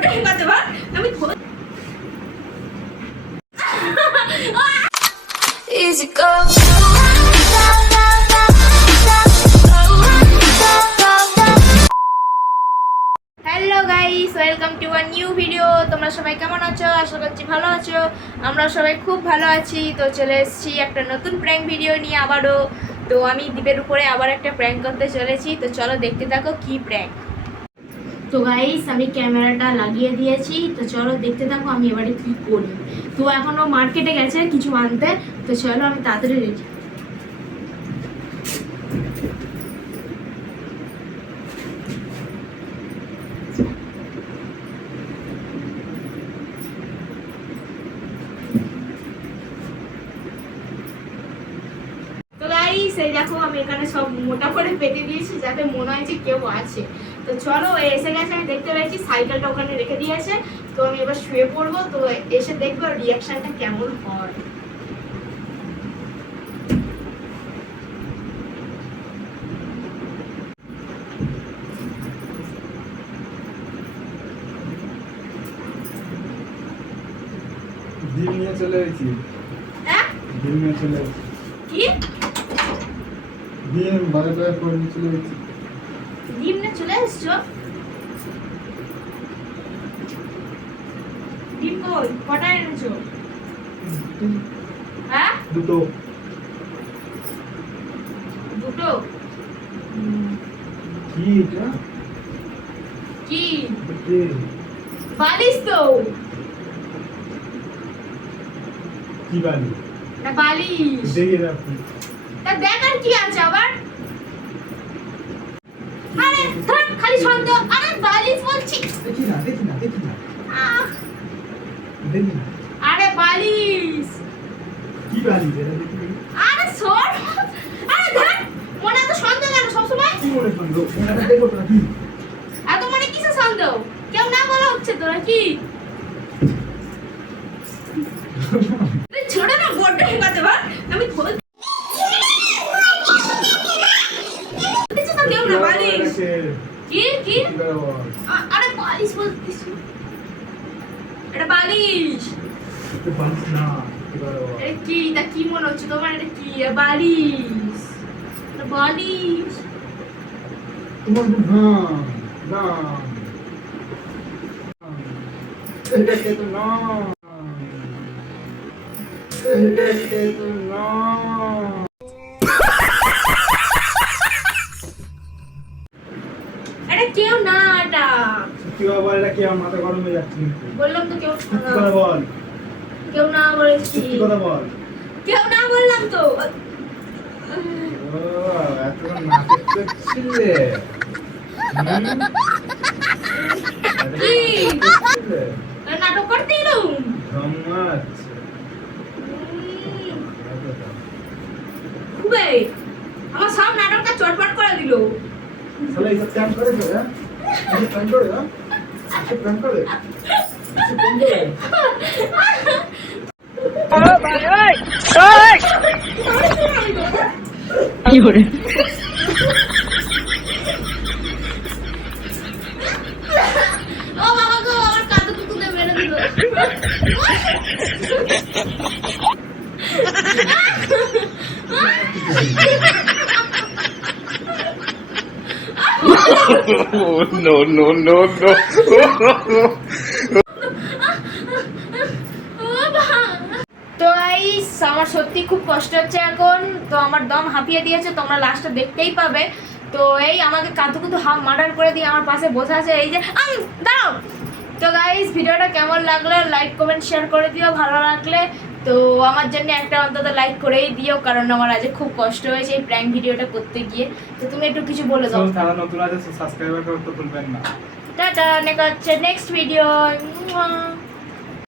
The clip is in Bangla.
বড্ড হিমাতে ভাই আমি easy go hello guys welcome to a new video. তোমরা সবাই কেমন আছো? আশা করছি ভালো আছো। আমরা সবাই খুব ভালো আছি। তো চলে এসেছি একটা নতুন প্র্যাঙ্ক ভিডিও নিয়ে আবারও। তো আমি দীপের উপরে আবার একটা প্র্যাঙ্ক করতে চলেছি। তো চলো দেখতে থাকো কি প্র্যাঙ্ক। তো গাইস আমি ক্যামেরাটা লাগিয়ে দিয়েছি। তো চলো দেখতে থাকো আমি এবারে কি করি। তো এখনও মার্কেটে গেছে কিছু আনতে। তো চলো আমি তাড়াতাড়ি রেডি। সেই দেখো আমি এখানে সব মোটা করে পেতে দিয়েছি যাতে মনে হয় যে কেউ আছে। তো চলো এসে গেছে, আমি দেখতে পেয়েছি সাইকেলটা ওখানে রেখে দিয়েছে। তো আমি এবার শুয়ে পড়বো। তো এসে দেখবো রিয়াকশনটা কেমন হয়। ডিম নিয়ে চলে এসেছি। হ্যাঁ ডিম নিয়ে চলে এসেছি। কি ডিম বাজারে করে নিয়ে চলে এসেছি। ডিম নিয়ে চলে এসছো? ডিম কই কটা এনেছো? হ্যাঁ দুটো। দুটো? কি এটা? কি কি বালিশ? তো কি বালি? না বালিশ। দেখে রাখি। তা দেখার কি আছে আবার? আরে ধর খালি সন্দেহ। আরে বালিশ বলছি। দেখি না দেখি না দেখি না আহ, দেখি না। আরে বালিশ। কি বালি এটা দেখি? আরে সর। আরে ধর মনে এত সন্দেহ কেন সবসময়? কি মনে করলো? এটা দেখো না কি? এত মনে কিসের সন্দেহ? কেউ না বলা হচ্ছে তোরা কি? তুই ছোট না বড্ড হিমাতে ভাই আমি ধরে দিচ্ছি তো কেউ না বালিশ। কি কি আরে বালিশ বলছিস? এটা বালিশ। এটা বালিশ না। এটা কি? তা কি মনে হচ্ছে তোমার? এটা কি? বালিশ। এটা বালিশ। তোমার না না এটা কে তো না এটা কে তো না। এটা কেউ না। এটা সত্যি কথা বল, এটা কি? আমার মাথা গরম হয়ে যাচ্ছে কিন্তু। বললাম তো কেউ সত্যি কথা বল। কেউ না বলেছি। সত্যি কথা বল। কেউ না বললাম তো। ও এত নাটক করছিলে? কি নাটক করতে এলুম? খুবই আমার সব নাটকটা চটপট করে দিল। শালা এইসব প্ল্যান করে তো? হ্যাঁ এইসব প্ল্যান করে? হ্যাঁ এইসব প্ল্যান করে? এইসব প্ল্যান করে? কি করে ও বাবা গো আমার কাঁদু কুকুরে মেরে দিল। no, no, no, no. তো গাইস আমার সত্যি খুব কষ্ট হচ্ছে এখন। তো আমার দম হাঁপিয়ে দিয়েছে, তোমরা লাস্টে দেখতেই পাবে। তো এই আমাকে কাতুকুতু মার্ডার করে দিয়ে আমার পাশে বসে আছে। এই যে দাঁড়াও। তো গাইস ভিডিওটা কেমন লাগলো লাইক কমেন্ট শেয়ার করে দিও ভালো লাগলে। তো আমার জন্য একটা অন্তত লাইক করেই দিও, কারণ আমার আজ খুব কষ্ট হয়েছে এই প্র্যাঙ্ক ভিডিওটা করতে গিয়ে। তো তুমি একটু কিছু বলে দাও। যারা নতুন আছে সাবস্ক্রাইব করতে ভুলবেন না। টাটা, দেখা হচ্ছে নেক্সট ভিডিও।